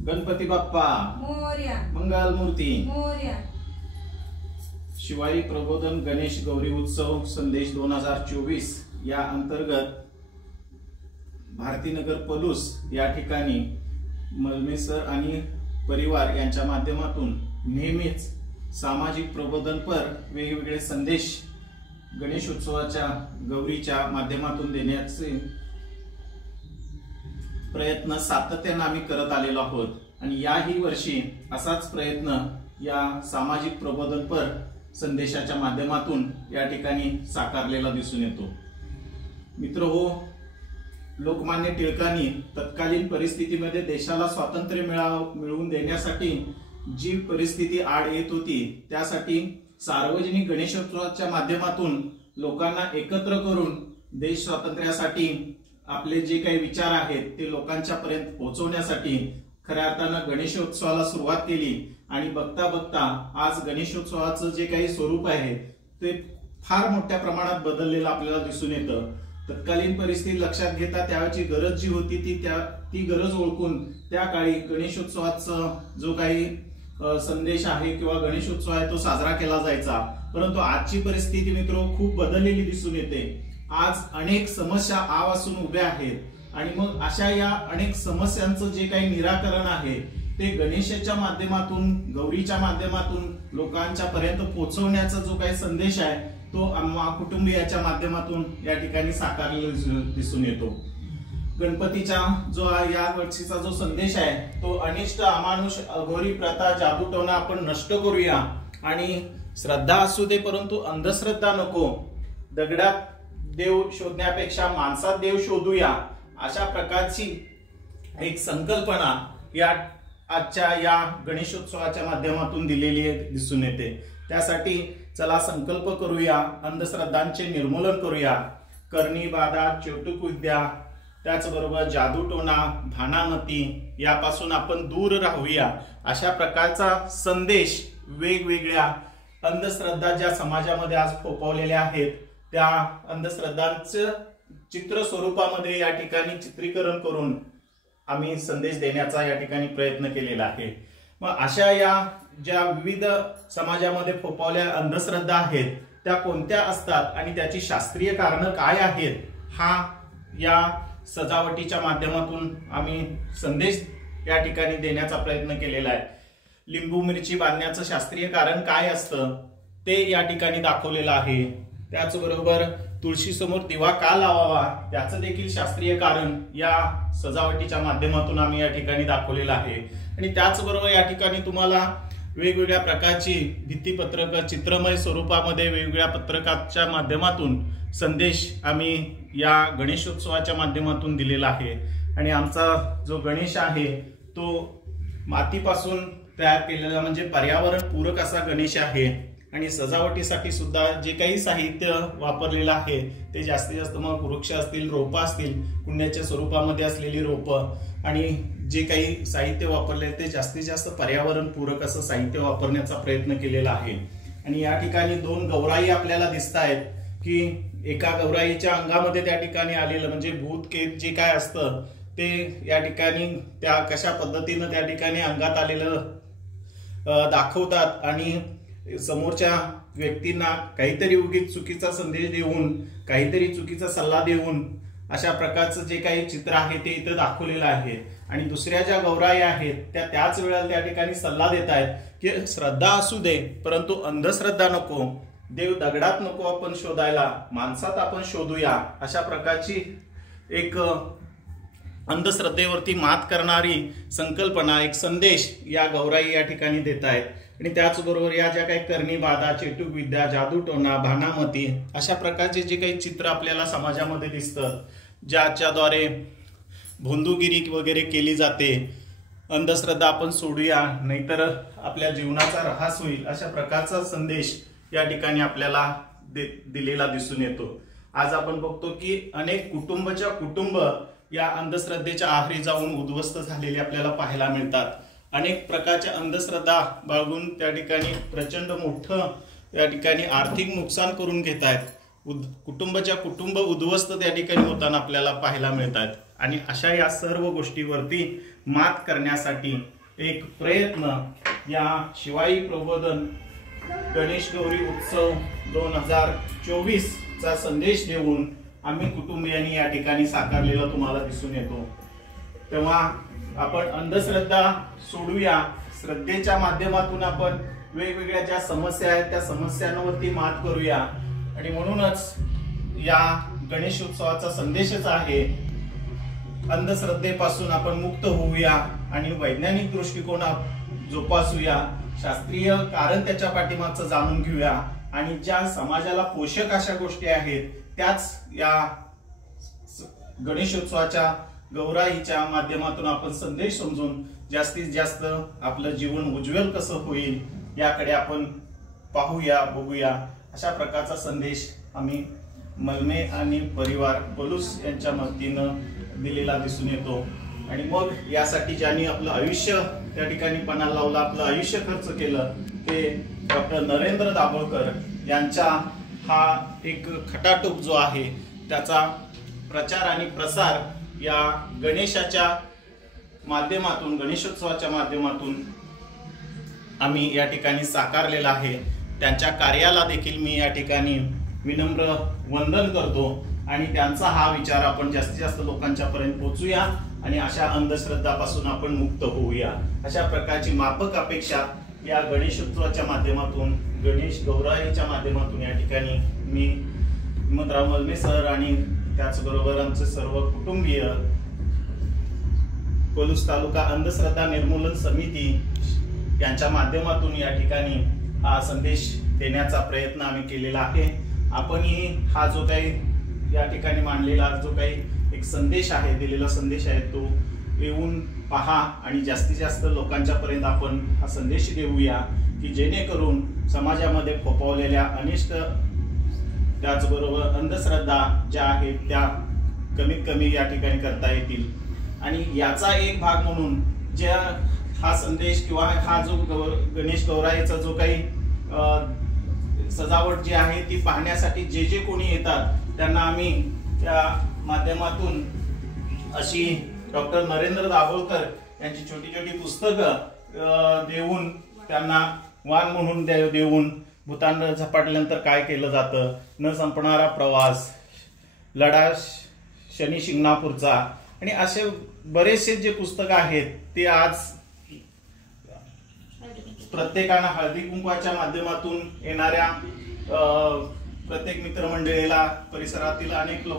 गणपती बाप्पा मोरया, मंगल मूर्ती मोरया। शिवाई प्रबोधन गणेश गौरी उत्सव संदेश 2024 या अंतर्गत भारतीनगर पलूस या ठिकाणी मलमे सर आणि परिवार यांच्या माध्यमातून नेहमीच सामाजिक प्रबोधनपर वेगवेगळे संदेश गणेश उत्सवाच्या गौरीच्या माध्यमातून देण्याचे प्रयत्न सातत्याने आम्ही करत आलेलो आहोत आणि याही वर्षी असाच प्रयत्न या सामाजिक प्रबोधनपर संदेशाच्या माध्यमातून या ठिकाणी साकारलेला दिसून येतो। मित्रहो, लोकमान्य टिळकांनी तत्कालीन परिस्थितीमध्ये देशाला स्वातंत्र्य मिळवून देण्यासाठी जी परिस्थिती आड येत होती त्यासाठी सार्वजनिक गणेशोत्सवाच्या माध्यमातून लोकांना एकत्र करून देश स्वातंत्र्यासाठी आपले जे काही विचार आहेत ते लोकांच्या पर्यंत पोहोचवण्यासाठी खऱ्या अर्थानं गणेशोत्सवाला सुरुवात केली आणि बघता बघता आज गणेशोत्सवाचं जे काही स्वरूप आहे ते फार मोठ्या प्रमाणात बदललेलं आपल्याला दिसून येतं। तत्कालीन परिस्थिती लक्षात घेता त्यावेळची गरज जी होती ती गरज ओळखून त्या काळी गणेशोत्सवाचा जो काही संदेश आहे किंवा गणेशोत्सव आहे तो साजरा केला जायचा। परंतु आजची परिस्थिती मित्रो खूप बदललेली दिसून येते। आज अनेक समस्या आवासून उभ्या आहेत आणि मग अशा या अनेक समस्यांचं जे काही निराकरण आहे ते गणेशाच्या माध्यमातून गौरीच्या माध्यमातून लोकांच्या पर्यंत पोहोचवण्याचा जो काही संदेश आहे तो आम्हा कुटुंबियाच्या माध्यमातून या ठिकाणी साकारलेला दिसून येतो। गणपतीचा जो या वर्षीचा जो संदेश आहे तो अनिष्ट अमानुष अघोरी प्रथा जादूटोना आपण नष्ट करूया आणि श्रद्धा असू दे परंतु अंधश्रद्धा नको, दगडात देव शोधण्यापेक्षा माणसात देव शोधूया, अशा प्रकारची एक संकल्पना या आजच्या या गणेशोत्सवाच्या माध्यमातून दिलेली दिसून येते। त्यासाठी चला संकल्प करूया, अंधश्रद्धांचे निर्मूलन करूया, करणी बाधा चेटूक विद्या त्याचबरोबर जादूटोना भानामती यापासून आपण दूर राहूया, अशा प्रकारचा संदेश वेगवेगळ्या अंधश्रद्धा ज्या समाजामध्ये आज फोफावलेल्या आहेत त्या अंधश्रद्धांचं चित्र स्वरूपामध्ये या ठिकाणी चित्रीकरण करून आम्ही संदेश देण्याचा या ठिकाणी प्रयत्न केलेला आहे। मग अशा या ज्या विविध समाजामध्ये फोफावल्या अंधश्रद्धा आहेत त्या कोणत्या असतात आणि त्याची शास्त्रीय कारणं काय आहेत हा या सजावटीच्या माध्यमातून आम्ही संदेश या ठिकाणी देण्याचा प्रयत्न केलेला आहे। लिंबू मिरची बांधण्याचं शास्त्रीय कारण काय असतं ते या ठिकाणी दाखवलेलं आहे। त्याचबरोबर तुळशी समोर दिवा का लावावा त्याचं देखील शास्त्रीय कारण या सजावटीच्या माध्यमातून आम्ही या ठिकाणी दाखवलेलं आहे। आणि त्याचबरोबर या ठिकाणी तुम्हाला वेगवेगळ्या प्रकारची भित्तीपत्रक चित्रमय स्वरूपामध्ये वेगवेगळ्या पत्रकाच्या माध्यमातून संदेश आम्ही या गणेशोत्सवाच्या माध्यमातून दिलेला आहे। आणि आमचा जो गणेश आहे तो मातीपासून तयार केलेला म्हणजे पर्यावरण पूरक असा गणेश आहे आणि सजावटीसाठी सुद्धा जे काही साहित्य वापरलेलं आहे ते जास्तीत जास्त मग वृक्ष असतील, रोपं असतील, कुंड्याच्या स्वरूपामध्ये असलेली रोपं आणि जे काही साहित्य वापरले ते जास्तीत जास्त पर्यावरण पूरक असं साहित्य वापरण्याचा प्रयत्न केलेला आहे। आणि या ठिकाणी दोन गौराई आपल्याला दिसत आहेत की एका गौराईच्या अंगामध्ये त्या ठिकाणी आलेलं म्हणजे भूतकेत जे काय असतं ते या ठिकाणी त्या कशा पद्धतीनं त्या ठिकाणी अंगात आलेलं दाखवतात आणि समोरच्या व्यक्तींना काहीतरी उगीच चुकीचा संदेश देऊन काहीतरी चुकीचा सल्ला देऊन अशा प्रकारचं जे काही चित्र आहे ते इथं दाखवलेलं आहे। आणि दुसऱ्या ज्या गौराई आहेत त्या त्याच वेळेला त्या ठिकाणी सल्ला देत आहेत की श्रद्धा असू दे परंतु अंधश्रद्धा नको, देव दगडात नको आपण शोधायला, माणसात आपण शोधूया, अशा प्रकारची एक अंधश्रद्धेवरती मात करणारी संकल्पना एक संदेश या गौराई या ठिकाणी देत आहेत। आणि त्याचबरोबर या ज्या काही करणी बाधा चेटूक विद्या जादूटोना भानामती अशा प्रकारचे जे काही चित्र आपल्याला समाजामध्ये दिसतं ज्याच्याद्वारे भोंदूगिरी वगैरे केली जाते, अंधश्रद्धा आपण सोडूया नाहीतर आपल्या जीवनाचा ऱ्हास होईल, अशा प्रकारचा संदेश या ठिकाणी आपल्याला दिलेला दिसून येतो। आज आपण बघतो की अनेक कुटुंब या अंधश्रद्धेच्या आहारी जाऊन उद्ध्वस्त झालेले आपल्याला पाहायला मिळतात। अनेक प्रकारच्या अंधश्रद्धा बाळगून त्या ठिकाणी प्रचंड मोठं या ठिकाणी आर्थिक नुकसान करून घेत आहेत। कुटुंब उद्ध्वस्त त्या ठिकाणी होताना आपल्याला पाहायला मिळतात। आणि अशा या सर्व गोष्टीवरती मात करण्यासाठी एक प्रयत्न या शिवाई प्रबोधन गणेश गौरी उत्सव 2024 चा संदेश देऊन आम्ही कुटुंबियांनी या ठिकाणी साकारलेला तुम्हाला दिसून येतो। तेव्हा आपण अंधश्रद्धा सोडूया, श्रद्धेच्या माध्यमातून आपण वेगवेगळ्या ज्या समस्या आहेत त्या समस्यांवरती मात करूया। आणि म्हणूनच या गणेश उत्सवाचा संदेशच आहे, अंधश्रद्धेपासून आपण मुक्त होऊया आणि वैज्ञानिक दृष्टिकोन जोपासूया, शास्त्रीय कारण त्याच्या पाठीमागचं जाणून घेऊया आणि ज्या समाजाला पोषक अशा गोष्टी आहेत त्याच या गणेशोत्सवाच्या गौराईच्या माध्यमातून आपण संदेश समजून जास्तीत जास्त आपलं जीवन उज्ज्वल कसं होईल याकडे आपण पाहूया, बघूया। अशा प्रकारचा संदेश आम्ही मलमे आणि परिवार पलूस यांच्या वतीनं दिलेला दिसून येतो। आणि मग यासाठी ज्यांनी आपलं आयुष्य त्या ठिकाणी पणाला लावलं, आपलं आयुष्य खर्च केलं, ते डॉक्टर नरेंद्र दाभोळकर यांचा हा एक खटाटोप जो आहे त्याचा प्रचार आणि प्रसार या गणेशाच्या माध्यमातून, गणेशोत्सवाच्या माध्यमातून आम्ही या ठिकाणी साकारलेला आहे। त्यांच्या कार्याला देखील मी या ठिकाणी विनम्र वंदन करतो आणि त्यांचा हा विचार आपण जास्तीत जास्त लोकांच्या पर्यंत पोहोचूया आणि अशा अंधश्रद्धापासून आपण मुक्त होऊया। अशा प्रकारची माफक अपेक्षा या गणेशोत्सवाच्या माध्यमातून, गणेश गौराईच्या माध्यमातून या ठिकाणी मी हिमंतराव मलमे सर आणि त्याचबरोबर आमचे सर्व कुटुंबीय, पलूस तालुका अंधश्रद्धा निर्मूलन समिती यांच्या माध्यमातून या ठिकाणी हा संदेश देण्याचा प्रयत्न आम्ही केलेला आहे। आपणही हा जो काही या ठिकाणी मांडलेला जो काही एक संदेश आहे, दिलेला संदेश आहे, तो येऊन पहा आणि जास्तीत जास्त लोकांच्या पर्यंत आपण हा संदेश देऊया की जेणेकरून समाजामध्ये फोफावलेल्या अनिष्ट त्याचबरोबर अंधश्रद्धा ज्या आहेत त्या कमीत कमी या ठिकाणी करता येतील। आणि याचा एक भाग म्हणून ज्या हा संदेश किंवा हा जो गणेश गौराईचा जो काही सजावट जी आहे ती पाहण्यासाठी जे जे कोणी येतात त्यांना आम्ही त्या माध्यमातून अशी डॉक्टर नरेंद्र दाभोळकर यांची छोटी छोटी पुस्तकं देऊन, त्यांना वाण म्हणून देऊन, भूतान झपाटल्यानंतर काय केलं जातं, न संपणारा प्रवास, लढा शनी शिंगणापूरचा आणि असे बरेचसे जे पुस्तकं आहेत ते आज प्रत्येकानं हळदी कुंकवाच्या माध्यमातून येणाऱ्या प्रत्येक मित्रमंडळीला, परिसरातील अनेक लोक